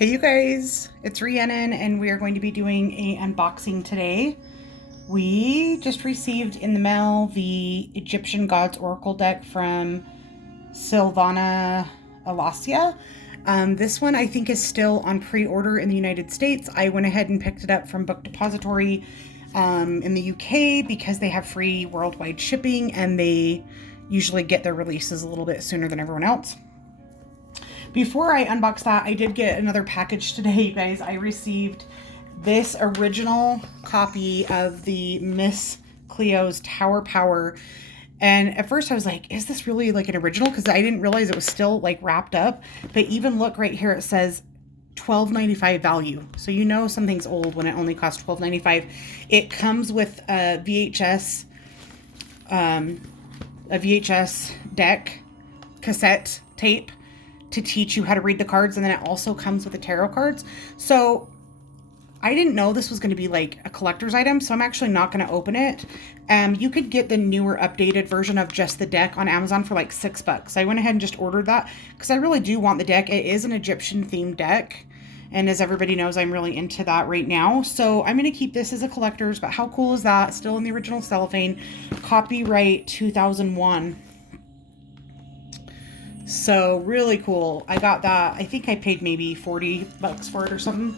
Hey you guys, it's Rhiannon and we are going to be doing a unboxing today. We just received in the mail the Egyptian Gods Oracle deck from Silvana Alasia. This one I think is still on pre-order in the United States. I went ahead and picked it up from Book Depository in the UK because they have free worldwide shipping and they usually get their releases a little bit sooner than everyone else. Before I unbox that, I did get another package today, you guys. I received this original copy of the Miss Cleo's Tower Power. And at first I was like, is this really like an original? Because I didn't realize it was still like wrapped up. But even look right here, it says $12.95 value. So you know something's old when it only costs $12.95. It comes with a VHS deck cassette tape to teach you how to read the cards, and then it also comes with the tarot cards. So I didn't know this was going to be like a collector's item, so I'm actually not going to open it. You could get the newer updated version of just the deck on Amazon for like $6. I went ahead and just ordered that because I really do want the deck. It is an Egyptian themed deck, and as everybody knows, I'm really into that right now. So I'm going to keep this as a collector's, but how cool is that? Still in the original cellophane, copyright 2001. So really cool. I got that. I think I paid maybe $40 for it or something.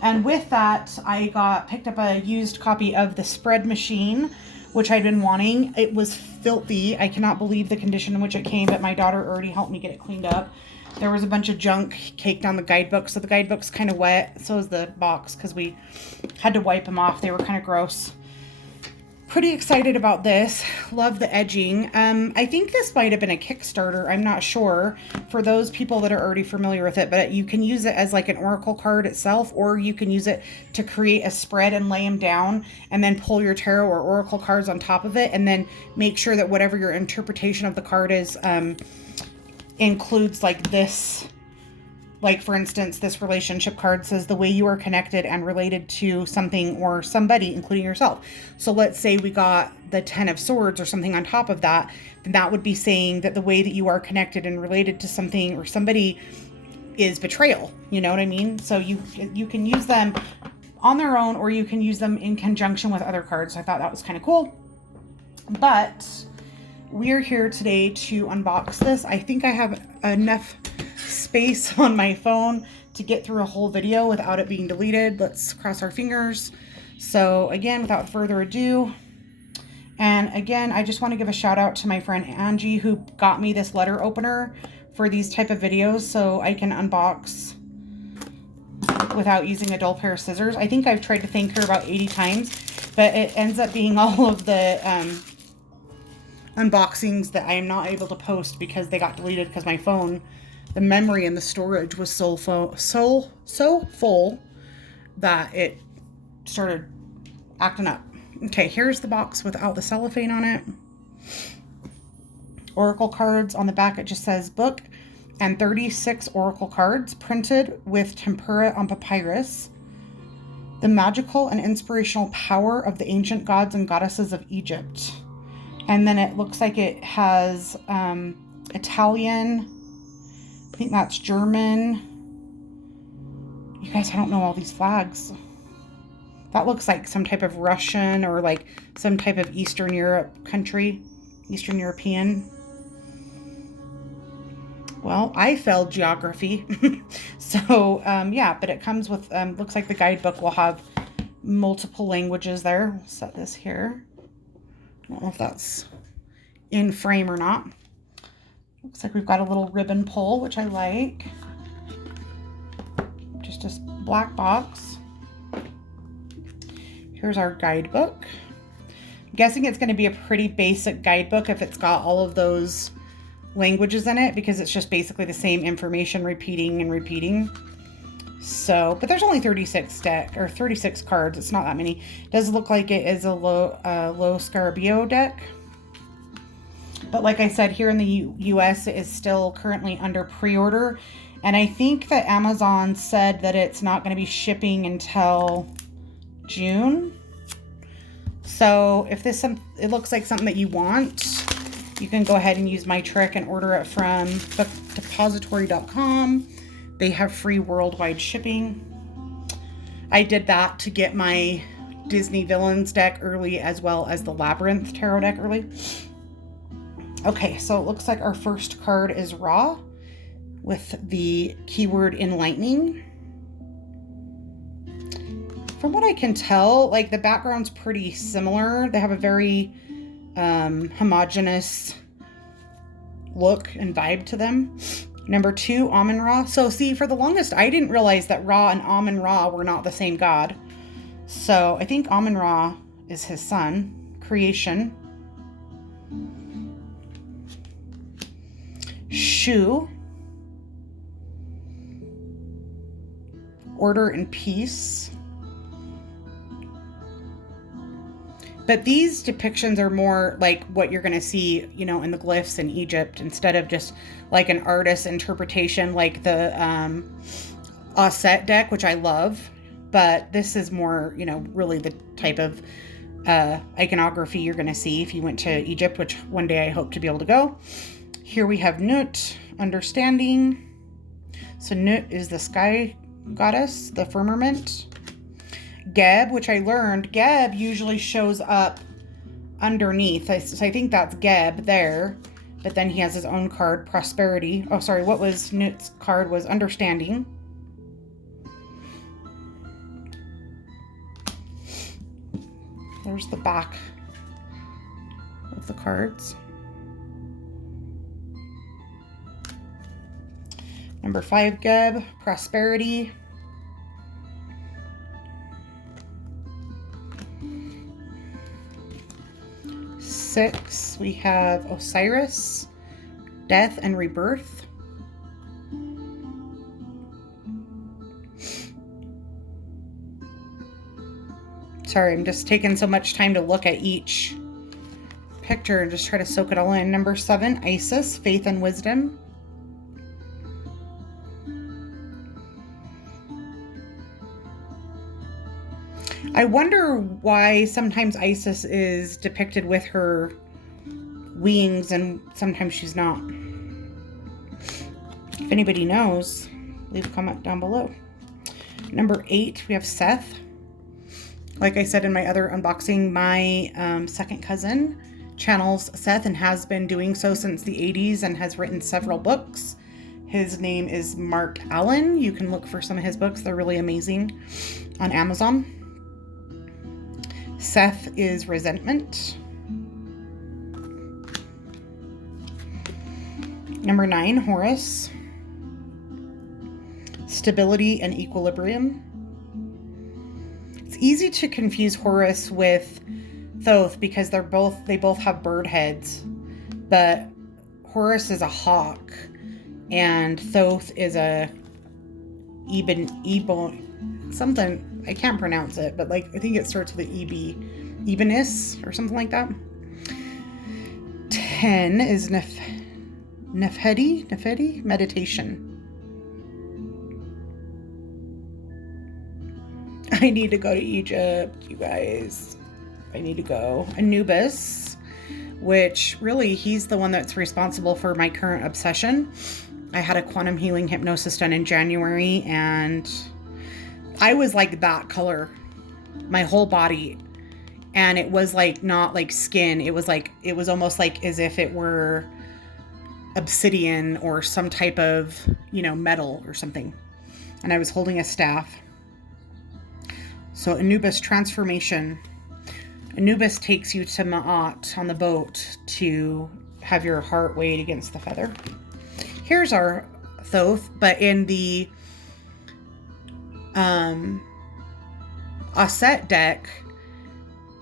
And with that, I picked up a used copy of The Spread Machine, which I'd been wanting. It was filthy. I cannot believe the condition in which it came, but my daughter already helped me get it cleaned up. There was a bunch of junk caked on the guidebook, so the guidebook's kind of wet. So is the box because we had to wipe them off. They were kind of gross. Pretty excited about this. Love the edging. I think this might have been a Kickstarter. I'm not sure for those people that are already familiar with it, but you can use it as like an oracle card itself, or you can use it to create a spread and lay them down and then pull your tarot or oracle cards on top of it and then make sure that whatever your interpretation of the card is includes like this. Like, for instance, this relationship card says the way you are connected and related to something or somebody, including yourself. So let's say we got the 10 of Swords or something on top of that, then that would be saying that the way that you are connected and related to something or somebody is betrayal. You know what I mean? So you can use them on their own, or you can use them in conjunction with other cards. I thought that was kind of cool. But we're here today to unbox this. I think I have enough space on my phone to get through a whole video without it being deleted. Let's cross our fingers. So again, without further ado, and again, I just want to give a shout out to my friend Angie who got me this letter opener for these type of videos so I can unbox without using a dull pair of scissors. I think I've tried to thank her about 80 times, but it ends up being all of the unboxings that I am not able to post because they got deleted because my phone, the memory and the storage was so full that it started acting up. Okay, here's the box without the cellophane on it. Oracle cards. On the back it just says book and 36 oracle cards printed with tempera on papyrus. The magical and inspirational power of the ancient gods and goddesses of Egypt. And then it looks like it has Italian, I think that's German. You guys, I don't know all these flags. That looks like some type of Russian or like some type of Eastern Europe country, Eastern European. Well, I failed geography. So, yeah, but it comes with, looks like the guidebook will have multiple languages there. We'll set this here. I don't know if that's in frame or not. Looks like we've got a little ribbon pull, which I like. Just a black box. Here's our guidebook. I'm guessing it's going to be a pretty basic guidebook if it's got all of those languages in it, because it's just basically the same information repeating and repeating. So, but there's only 36 cards. It's not that many. It does look like it is a low Scarabeo deck. But like I said, here in the US, it is still currently under pre-order. And I think that Amazon said that it's not going to be shipping until June. So if it looks like something that you want, you can go ahead and use my trick and order it from bookdepository.com. They have free worldwide shipping. I did that to get my Disney Villains deck early, as well as the Labyrinth Tarot deck early. Okay, so it looks like our first card is Ra with the keyword enlightening. From what I can tell, like the background's pretty similar. They have a very homogeneous look and vibe to them. Number 2, Amun-Ra. So see, for the longest, I didn't realize that Ra and Amun-Ra were not the same god. So I think Amun-Ra is his son. Creation. Shu. Order and peace. But these depictions are more like what you're going to see, you know, in the glyphs in Egypt, instead of just like an artist's interpretation, like the Osset deck, which I love. But this is more, you know, really the type of iconography you're going to see if you went to Egypt, which one day I hope to be able to go. Here we have Nut, understanding. So Nut is the sky goddess, the firmament. Geb, which I learned, Geb usually shows up underneath. So I think that's Geb there. But then he has his own card, prosperity. Oh, sorry, what was Nut's card was understanding. There's the back of the cards. Number 5, Geb, prosperity. Six, we have Osiris, death and rebirth. Sorry, I'm just taking so much time to look at each picture and just try to soak it all in. Number 7, Isis, faith and wisdom. I wonder why sometimes Isis is depicted with her wings and sometimes she's not. If anybody knows, leave a comment down below. Number 8, we have Seth. Like I said in my other unboxing, my second cousin channels Seth and has been doing so since the 80s and has written several books. His name is Mark Allen. You can look for some of his books. They're really amazing on Amazon. Seth is resentment. Number 9, Horus. Stability and equilibrium. It's easy to confuse Horus with Thoth because they both have bird heads, but Horus is a hawk and Thoth is a something. I can't pronounce it, but like I think it starts with the Ebonus or something like that. 10 is Nefedi, meditation. I need to go to Egypt, you guys. I need to go. Anubis, which really he's the one that's responsible for my current obsession. I had a quantum healing hypnosis done in January and I was like that color, my whole body. And it was like not like skin. It was almost like as if it were obsidian or some type of, you know, metal or something. And I was holding a staff. So Anubis transformation. Anubis takes you to Ma'at on the boat to have your heart weighed against the feather. Here's our Thoth, but in the Osset deck,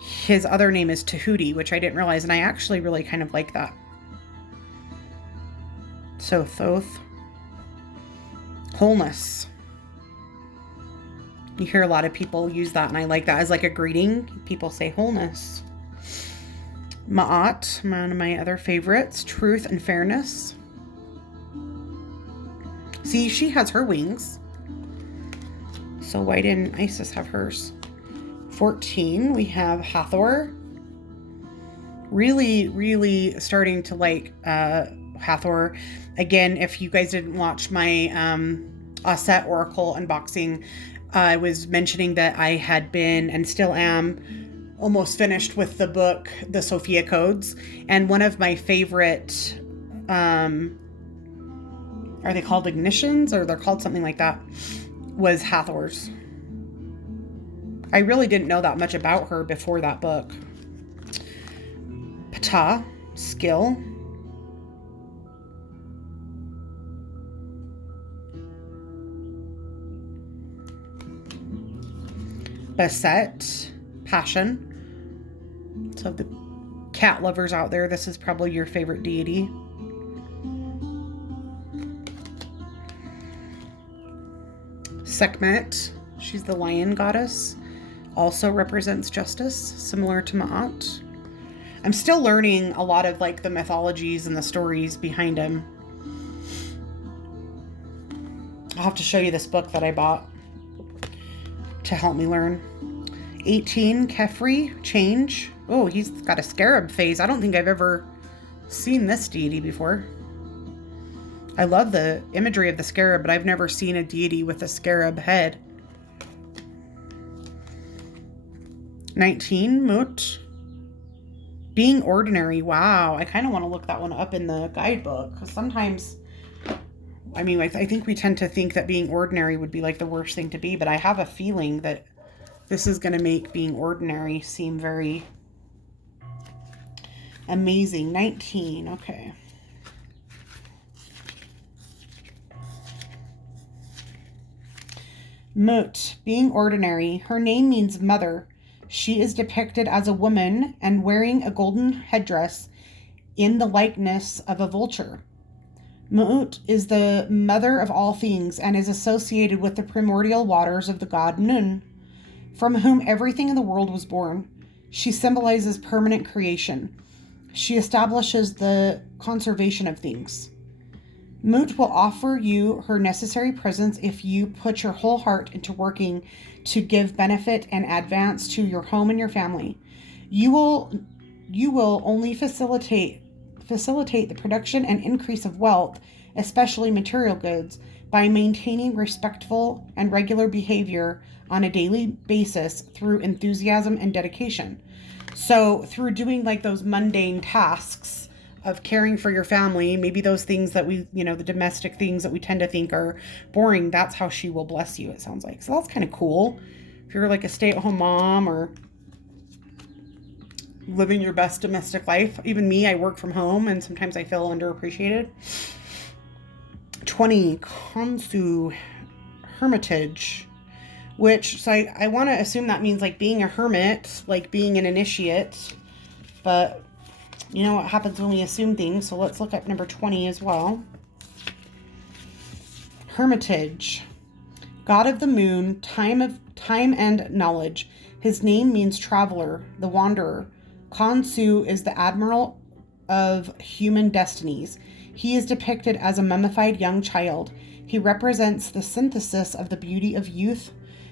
his other name is Tahuti, which I didn't realize, and I actually really kind of like that. So Thoth, wholeness. You hear a lot of people use that, and I like that as like a greeting. People say wholeness. Ma'at, one of my other favorites, truth and fairness. See, she has her wings. So why didn't Isis have hers? 14, we have Hathor. Really, really starting to like Hathor. Again, if you guys didn't watch my Osset Oracle unboxing, I was mentioning that I had been and still am almost finished with the book, The Sophia Codes. And one of my favorite, are they called ignitions, or they're called something like that, was Hathor's. I really didn't know that much about her before that book. Ptah, skill. Baset, passion. So the cat lovers out there, this is probably your favorite deity. Sekhmet, she's the lion goddess, also represents justice, similar to Ma'at. I'm still learning a lot of like the mythologies and the stories behind him. I'll have to show you this book that I bought to help me learn. 18, Kefri, change. Oh, he's got a scarab face. I don't think I've ever seen this deity before. I love the imagery of the scarab, but I've never seen a deity with a scarab head. 19, Mut. Being ordinary. Wow, I kind of want to look that one up in the guidebook, because sometimes, I mean, I think we tend to think that being ordinary would be like the worst thing to be, but I have a feeling that this is going to make being ordinary seem very amazing. 19, okay. Mut, being ordinary. Her name means mother. She is depicted as a woman and wearing a golden headdress in the likeness of a vulture. Mut is the mother of all things and is associated with the primordial waters of the god Nun, from whom everything in the world was born. She symbolizes permanent creation. She establishes the conservation of things. Mut will offer you her necessary presence if you put your whole heart into working to give benefit and advance to your home and your family. You will only facilitate the production and increase of wealth, especially material goods, by maintaining respectful and regular behavior on a daily basis through enthusiasm and dedication. So through doing like those mundane tasks of caring for your family, maybe those things that we, the domestic things that we tend to think are boring, that's how she will bless you, it sounds like. So that's kind of cool. If you're like a stay-at-home mom or living your best domestic life. Even me, I work from home and sometimes I feel underappreciated. 20, Kansu, hermitage, which, so I want to assume that means like being a hermit, like being an initiate, but you know what happens when we assume things, so let's look up number 20 as well. Hermitage, god of the moon, time and knowledge. His name means traveler, the wanderer. Kansu is the admiral of human destinies. He is depicted as a mummified young child. He represents the synthesis of the beauty of youth,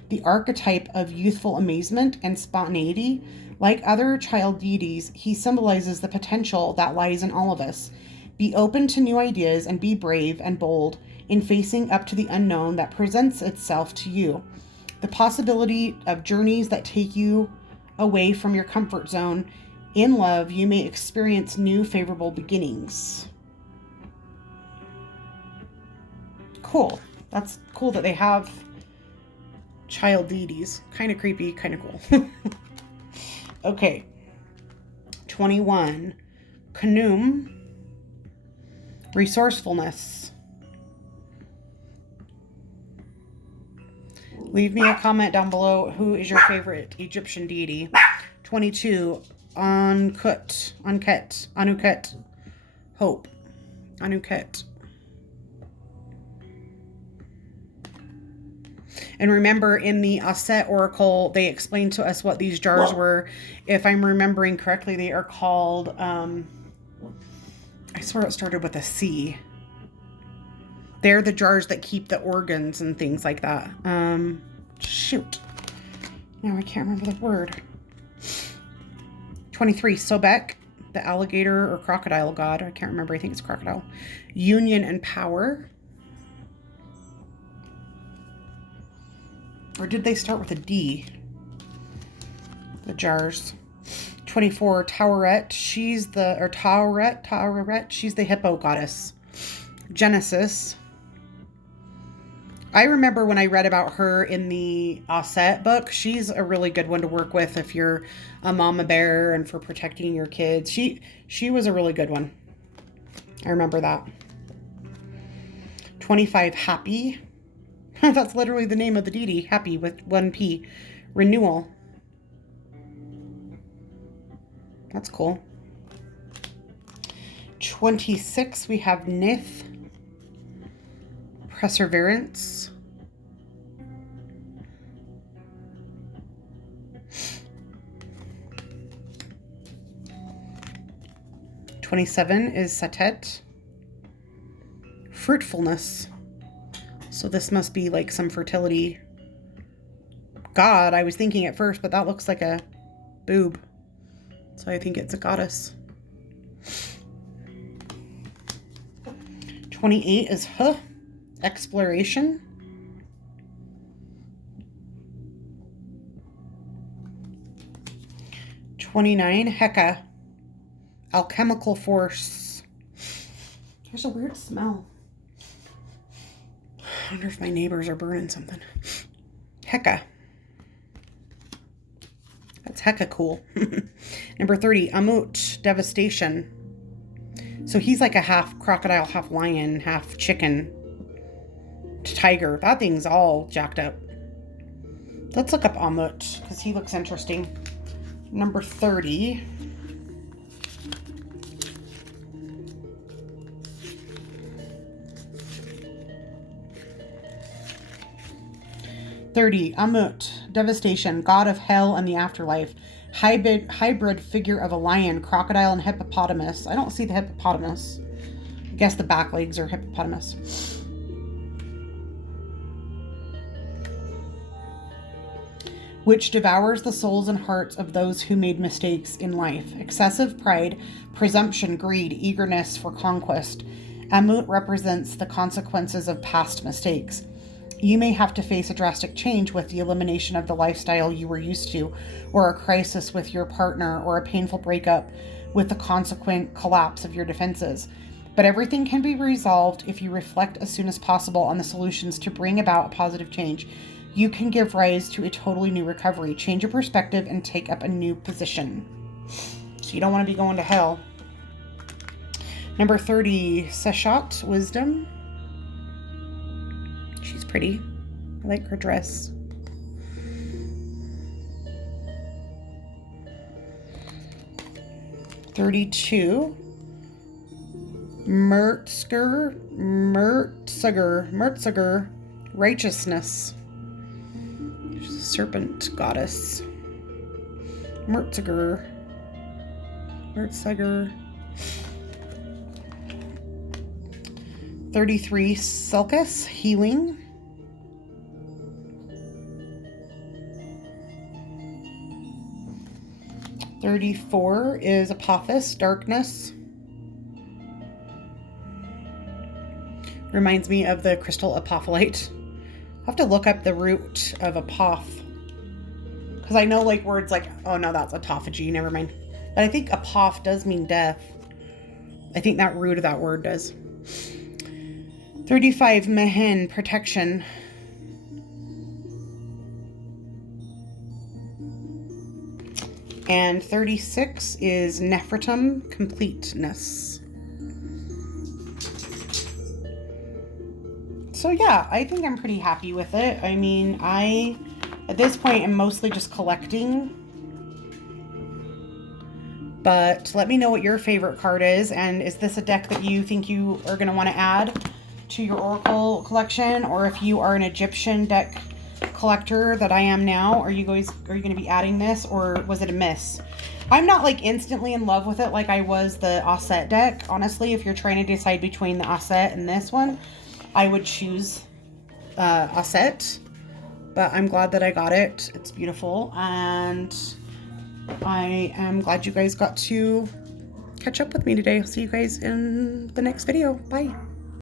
the archetype of youthful amazement and spontaneity. Like other child deities, he symbolizes the potential that lies in all of us. Be open to new ideas and be brave and bold in facing up to the unknown that presents itself to you. The possibility of journeys that take you away from your comfort zone. In love, you may experience new favorable beginnings. Cool. That's cool that they have child deities. Kind of creepy, kind of cool. Okay. 21. Kanum, resourcefulness. Leave me a comment down below. Who is your favorite Egyptian deity? 22. Anuket, hope. Anuket. And remember, in the Osset Oracle, they explained to us what these jars were. If I'm remembering correctly, they are called, I swear it started with a C. They're the jars that keep the organs and things like that. Shoot. Now I can't remember the word. 23, Sobek, the alligator or crocodile god. I can't remember. I think it's crocodile. Union and power. Or did they start with a D? The jars. 24, Towerette. She's the, or Towerette. She's the hippo goddess. Genesis. I remember when I read about her in the Osset book. She's a really good one to work with if you're a mama bear and for protecting your kids. She was a really good one. I remember that. 25, Happy. That's literally the name of the deity. Happy with 1 P. Renewal. That's cool. 26, we have Nith. Perseverance. 27 is Satet. Fruitfulness. So this must be like some fertility god. I was thinking at first, but that looks like a boob. So I think it's a goddess. 28 is Exploration. 29, Heka. Alchemical force. There's a weird smell. I wonder if my neighbors are burning something. Heka. That's hecka cool. Number 30, Amut, Devastation. So he's like a half crocodile, half lion, half chicken, tiger. That thing's all jacked up. Let's look up Amut because he looks interesting. Number 30. Amut, Devastation, god of hell and the afterlife. Hybrid figure of a lion, crocodile, and hippopotamus. I don't see the hippopotamus. I guess the back legs are hippopotamus. Which devours the souls and hearts of those who made mistakes in life. Excessive pride, presumption, greed, eagerness for conquest. Amut represents the consequences of past mistakes. You may have to face a drastic change with the elimination of the lifestyle you were used to, or a crisis with your partner, or a painful breakup with the consequent collapse of your defenses. But everything can be resolved if you reflect as soon as possible on the solutions to bring about a positive change. You can give rise to a totally new recovery, change your perspective, and take up a new position. So you don't want to be going to hell. Number 30, Seshat, Wisdom. She's pretty. I like her dress. $32. Mertziger, Righteousness. She's a serpent goddess. Mertziger. 33, Selkus, Healing. 34 is Apophis, Darkness. Reminds me of the crystal apophyllite. I'll have to look up the root of apoph. Because I know like words like, oh no, that's autophagy, never mind. But I think apoph does mean death. I think that root of that word does. 35, Mehen, Protection. And 36 is Nephritum, Completeness. So yeah, I think I'm pretty happy with it. I mean, at this point, am mostly just collecting. But let me know what your favorite card is. And is this a deck that you think you are going to want to add to your Oracle collection? Or if you are an Egyptian deck collector that I am now, are you going to be adding this, or was it a miss? I'm not like instantly in love with it like I was the Osset deck. Honestly, if you're trying to decide between the Osset and this one, I would choose Osset. But I'm glad that I got it. It's beautiful, and I am glad you guys got to catch up with me today. I'll see you guys in the next video. Bye.